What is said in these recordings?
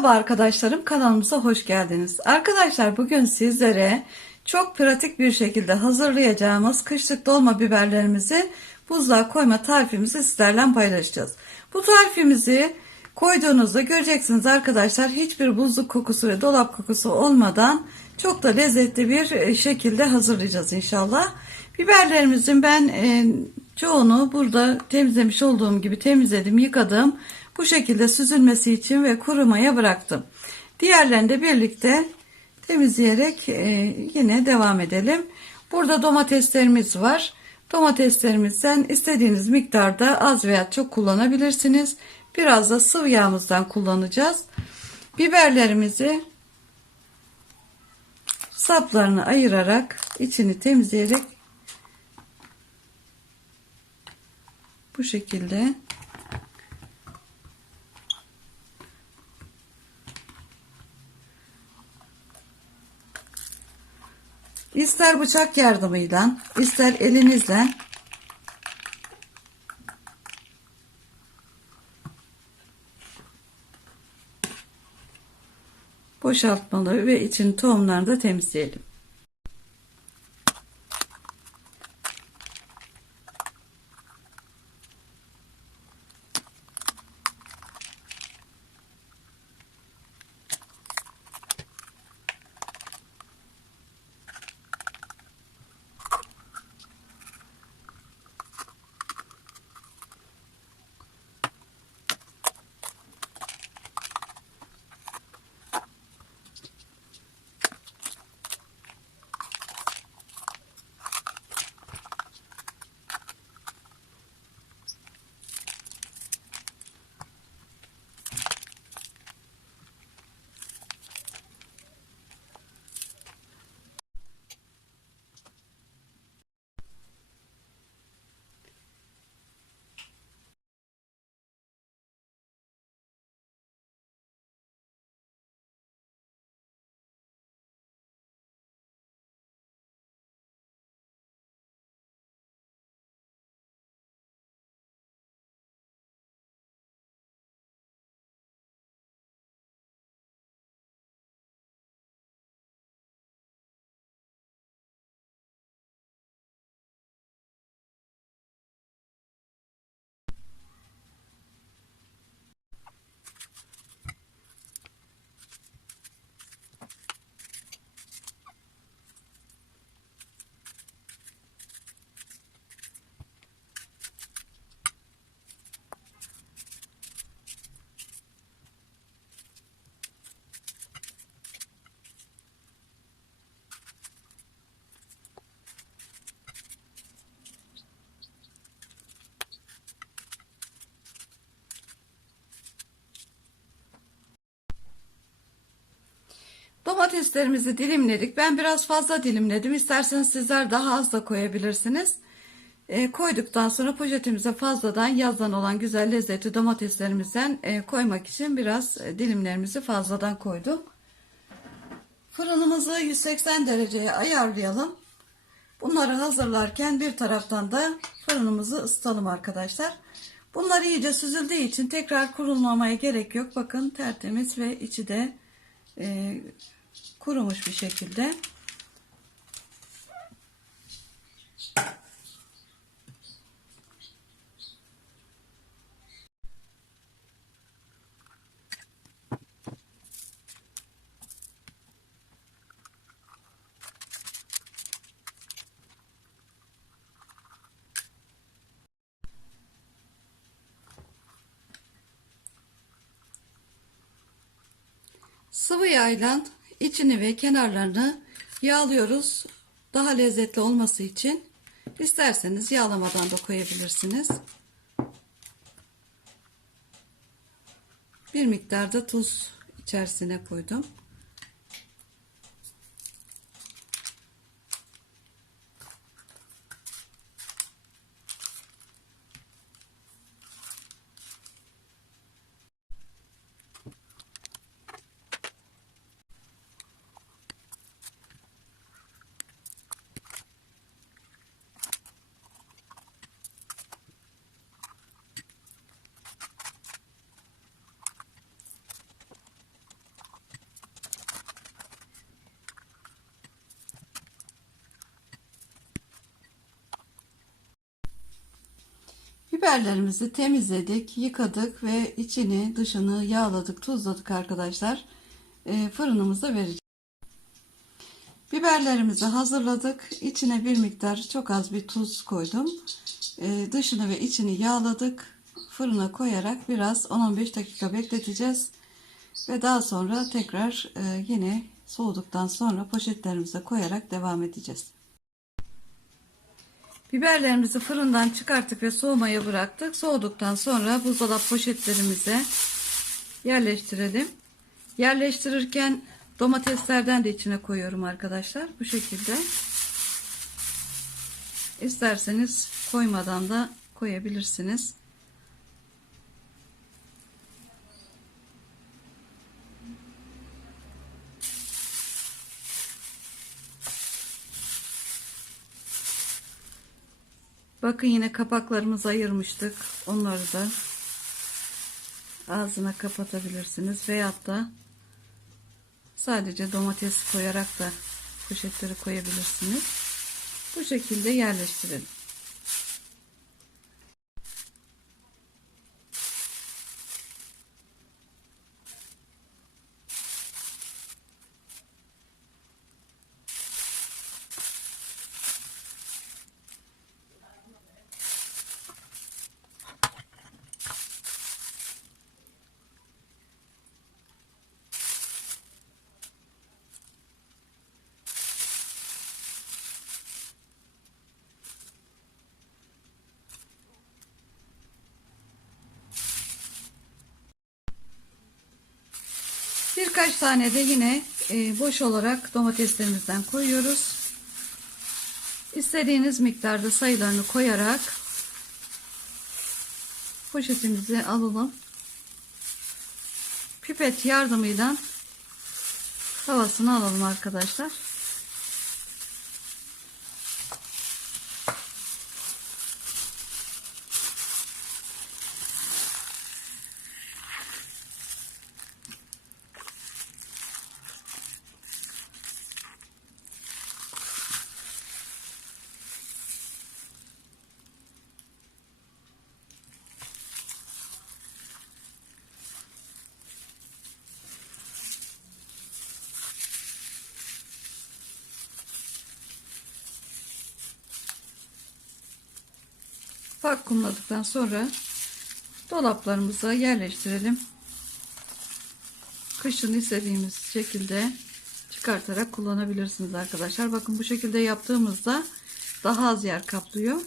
Merhaba arkadaşlarım kanalımıza hoş geldiniz. Arkadaşlar bugün sizlere çok pratik bir şekilde hazırlayacağımız kışlık dolma biberlerimizi buzluğa koyma tarifimizi sizlerle paylaşacağız. Bu tarifimizi koyduğunuzda göreceksiniz arkadaşlar hiçbir buzluk kokusu ve dolap kokusu olmadan çok da lezzetli bir şekilde hazırlayacağız inşallah. Biberlerimizin ben e, çoğunu burada temizlemiş olduğum gibi temizledim yıkadım. Bu şekilde süzülmesi için ve kurumaya bıraktım. Diğerlerini birlikte temizleyerek e, yine devam edelim. Burada domateslerimiz var. Domateslerimizden istediğiniz miktarda az veya çok kullanabilirsiniz. Biraz da sıvı yağımızdan kullanacağız. Biberlerimizi saplarını ayırarak içini temizleyerek bu şekilde İster bıçak yardımıyla, ister elinizle boşaltmalı ve için tohumlarını da temizleyelim. Domateslerimizi dilimledik. Ben biraz fazla dilimledim. İsterseniz sizler daha az da koyabilirsiniz. E, koyduktan sonra poşetimize fazladan yazdan olan güzel lezzetli domateslerimizden e, koymak için biraz e, dilimlerimizi fazladan koydum. Fırınımızı 180 dereceye ayarlayalım. Bunları hazırlarken bir taraftan da fırınımızı ısıtalım arkadaşlar. Bunlar iyice süzüldüğü için tekrar kurulmamaya gerek yok. Bakın tertemiz ve içi de e, kurumuş bir şekilde. Sıvı yağla içini ve kenarlarını yağlıyoruz. Daha lezzetli olması için isterseniz yağlamadan da koyabilirsiniz. Bir miktar da tuz içerisine koydum. Biberlerimizi temizledik, yıkadık ve içini dışını yağladık, tuzladık arkadaşlar. E, fırınımıza vereceğiz. Biberlerimizi hazırladık. İçine bir miktar çok az bir tuz koydum. E, dışını ve içini yağladık. Fırına koyarak biraz 10-15 dakika bekleteceğiz. Ve daha sonra tekrar e, yine soğuduktan sonra poşetlerimize koyarak devam edeceğiz. Biberlerimizi fırından çıkarttık ve soğumaya bıraktık. Soğuduktan sonra buzdolap poşetlerimize yerleştirelim. Yerleştirirken domateslerden de içine koyuyorum arkadaşlar. Bu şekilde. İsterseniz koymadan da koyabilirsiniz. Bakın yine kapaklarımızı ayırmıştık. Onları da ağzına kapatabilirsiniz. Veyahut da sadece domates koyarak da poşetleri koyabilirsiniz. Bu şekilde yerleştirelim. Birkaç tane de yine e, boş olarak domateslerimizden koyuyoruz. İstediğiniz miktarda sayılarını koyarak poşetimizi alalım. Pipet yardımıyla havasını alalım arkadaşlar. Vakumladıktan sonra dolaplarımıza yerleştirelim. Kışın istediğimiz şekilde çıkartarak kullanabilirsiniz arkadaşlar. Bakın bu şekilde yaptığımızda daha az yer kaplıyor.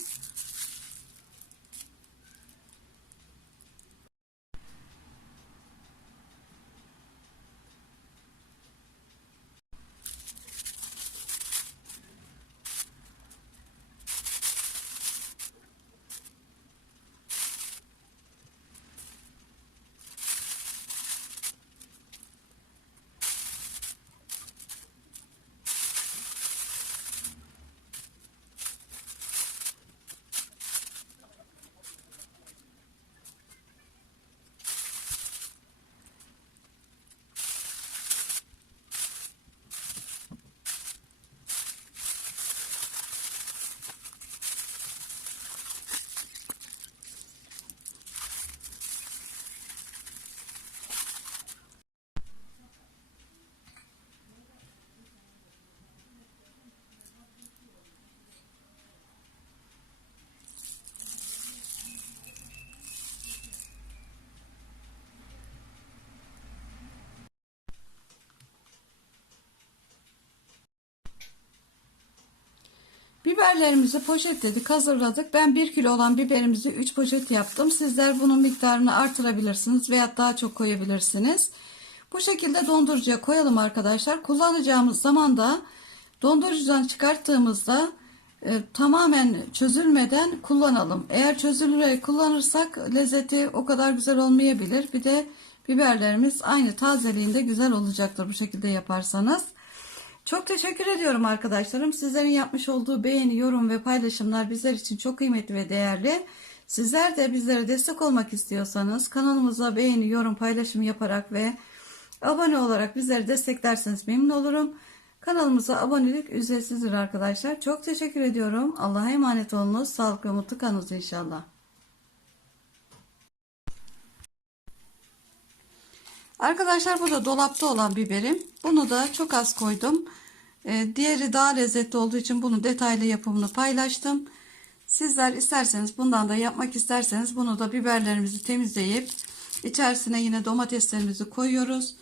Biberlerimizi poşetledik, hazırladık. Ben 1 kilo olan biberimizi 3 poşet yaptım. Sizler bunun miktarını artırabilirsiniz veya daha çok koyabilirsiniz. Bu şekilde dondurucuya koyalım arkadaşlar. Kullanacağımız zaman da dondurucudan çıkarttığımızda e, tamamen çözülmeden kullanalım. Eğer çözülerek kullanırsak lezzeti o kadar güzel olmayabilir. Bir de biberlerimiz aynı tazeliğinde güzel olacaktır bu şekilde yaparsanız. Çok teşekkür ediyorum arkadaşlarım. Sizlerin yapmış olduğu beğeni, yorum ve paylaşımlar bizler için çok kıymetli ve değerli. Sizler de bizlere destek olmak istiyorsanız kanalımıza beğeni, yorum, paylaşım yaparak ve abone olarak bizleri desteklerseniz memnun olurum. Kanalımıza abonelik ücretsizdir arkadaşlar. Çok teşekkür ediyorum. Allah'a emanet olunuz. Sağlıklı ve mutlu kalınız inşallah. Arkadaşlar bu da dolapta olan biberim. Bunu da çok az koydum. Ee, diğeri daha lezzetli olduğu için bunu detaylı yapımını paylaştım. Sizler isterseniz bundan da yapmak isterseniz bunu da biberlerimizi temizleyip içerisine yine domateslerimizi koyuyoruz.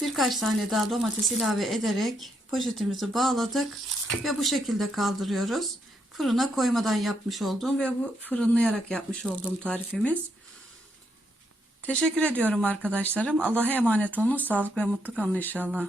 Birkaç tane daha domates ilave ederek poşetimizi bağladık ve bu şekilde kaldırıyoruz. Fırına koymadan yapmış olduğum ve bu fırınlayarak yapmış olduğum tarifimiz. Teşekkür ediyorum arkadaşlarım. Allah'a emanet olun. Sağlık ve mutlu kalın inşallah.